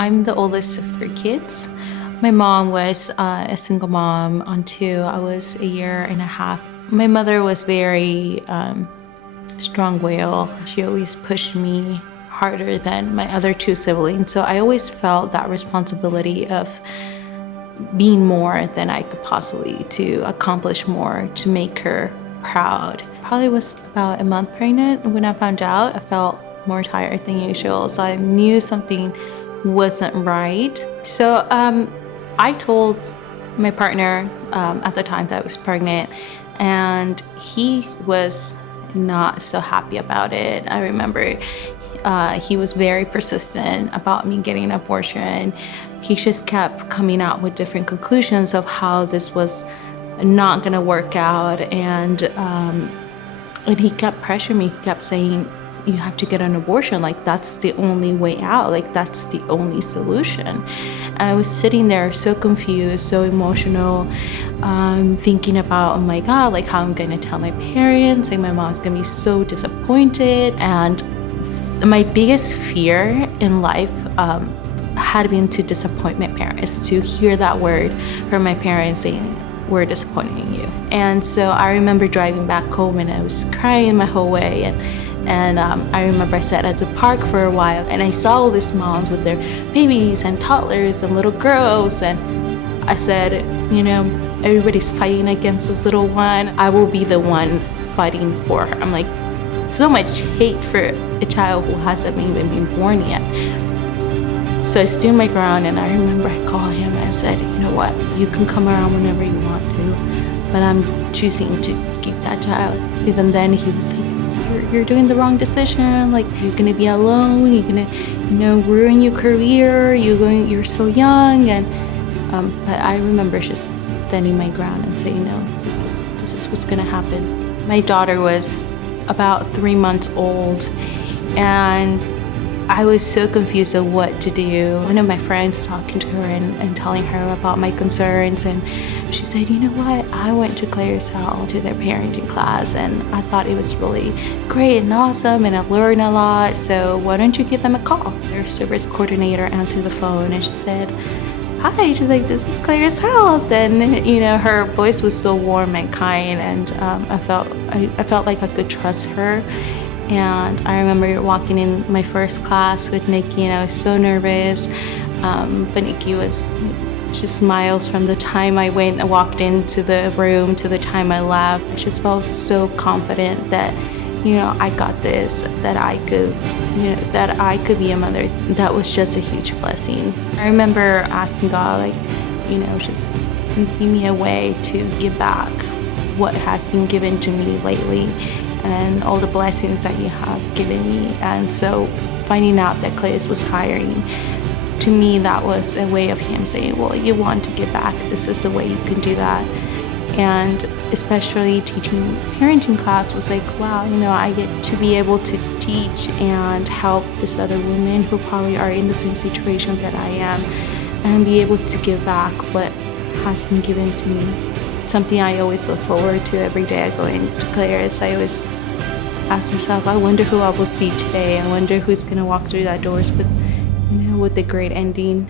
I'm the oldest of three kids. My mom was a single mom on two. I was a year and a half. My mother was very strong-willed. She always pushed me harder than my other two siblings. So I always felt that responsibility of being more than I could possibly, to accomplish more, to make her proud. Probably was about a month pregnant when I found out. I felt more tired than usual, so I knew something wasn't right. So I told my partner at the time that I was pregnant, and he was not so happy about it. I remember he was very persistent about me getting an abortion. He just kept coming out with different conclusions of how this was not gonna work out, and he kept pressuring me. He kept saying, you have to get an abortion, like that's the only way out, like that's the only solution. And I was sitting there so confused, so emotional, thinking about, oh my God, like how I'm gonna tell my parents, like my mom's gonna be so disappointed. And my biggest fear in life had been to disappoint my parents, to hear that word from my parents saying, we're disappointing you. And so I remember driving back home and I was crying my whole way. And I remember I sat at the park for a while and I saw all these moms with their babies and toddlers and little girls. And I said, you know, everybody's fighting against this little one. I will be the one fighting for her. I'm like, so much hate for a child who hasn't even been born yet. So I stood my ground, and I remember I called him and I said, you know what, you can come around whenever you want to, but I'm choosing to keep that child. Even then he was like, you're doing the wrong decision, like you're gonna be alone, you're gonna, you know, ruin your career, you're so young. And but I remember just standing my ground and saying, no, this is what's gonna happen. My daughter was about 3 months old, and I was so confused of what to do. One of my friends talking to her and telling her about my concerns, and she said, you know what, I went to Claris to their parenting class, and I thought it was really great and awesome, and I learned a lot, so why don't you give them a call? Their service coordinator answered the phone, and she said, hi, she's like, this is Claris Health. And you know, her voice was so warm and kind, and I felt like I could trust her. And I remember walking in my first class with Nikki, and I was so nervous. But Nikki she smiles from the time I walked into the room to the time I left. I just felt so confident that, you know, I got this, that I could be a mother. That was just a huge blessing. I remember asking God, like, you know, just give me a way to give back what has been given to me lately, and all the blessings that you have given me. And so finding out that Claris was hiring, to me that was a way of him saying, well, you want to give back, this is the way you can do that. And especially teaching parenting class was like, wow, you know, I get to be able to teach and help this other women who probably are in the same situation that I am, and be able to give back what has been given to me. Something I always look forward to every day I go into Claris. I always ask myself, I wonder who I will see today. I wonder who's gonna walk through that doors with, you know, with a great ending.